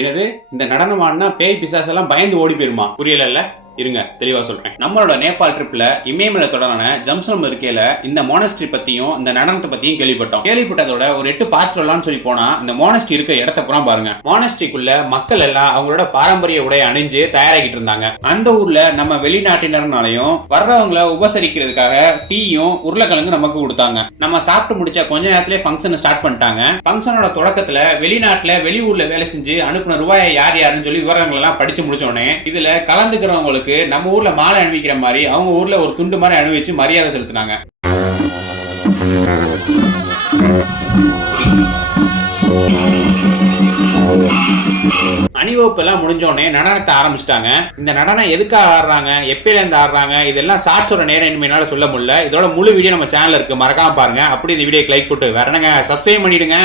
எனது இந்த நடனம் ஆடினா பேய் பிசாசு எல்லாம் பயந்து ஓடி போயிருமா? புரியல. இருங்க தெளிவா சொல்றேன். நம்மளோட நேபாள் ட்ரிப்ல இமயமலை தொடரான ஜம்சலம் இருக்கையில இந்த மோனஸ்ட்ரி பத்தியும் இந்த நடனத்தை பத்தியும் கேள்விப்பட்டோம். கேள்விப்பட்டதோட ஒரு 8 பார்த்துடலாம்னு சொல்லி போனா இந்த மோனஸ்ட்ரி இருக்க இடத்த புறம் பாருங்க. மோனஸ்ட்ரிக்குள்ள மக்கள் எல்லாம் அவங்களோட பாரம்பரிய உடை அணிஞ்சு தயாராகிட்டு இருந்தாங்க. அந்த ஊர்ல நம்ம வெளிநாட்டினர்னாலையும் வர்றவங்களை உபசரிக்கிறதுக்காக டீயும் உருளைக்கிழங்கு நமக்கு கொடுத்தாங்க. நம்ம சாப்பிட்டு முடிச்ச கொஞ்ச நேரத்திலே ஃபங்க்ஷன் ஸ்டார்ட் பண்ணிட்டாங்க. ஃபங்க்ஷனோட தொடக்கத்துல வெளிநாட்டுல வெளியூர்ல வேலை செஞ்சு அனுப்புன ரூபாயை யார் யாருன்னு சொல்லி விவரங்கள் எல்லாம் படிச்சு முடிச்சோடனே இதுல கலந்துக்கிறவங்களுக்கு நம்ம ஊர்ல மாலை அணிவிக்கிற மாதிரி அவங்க ஊர்ல ஒரு துண்டு மாதிரி அணிவிச்சு மரியாதை செலுத்தினாங்க. அணிவகுப்பு எல்லாம் முடிஞ்சோடனே நடனத்தை ஆரம்பிச்சிட்டாங்க. இந்த நடனம் எதுக்காக ஆடுறாங்க, எப்பயில இருந்து ஆடுறாங்க, இதெல்லாம் சாட்சோட நேரம் இனிமேனால சொல்ல முடியல. இதோட முழு வீடியோ நம்ம சேனல்ல இருக்கு, மறக்காம பாருங்க. அப்படி இந்த வீடியோக்கு லைக் போட்டு வேற என்னங்க சப்ஸ்கிரைப் பண்ணிடுங்க.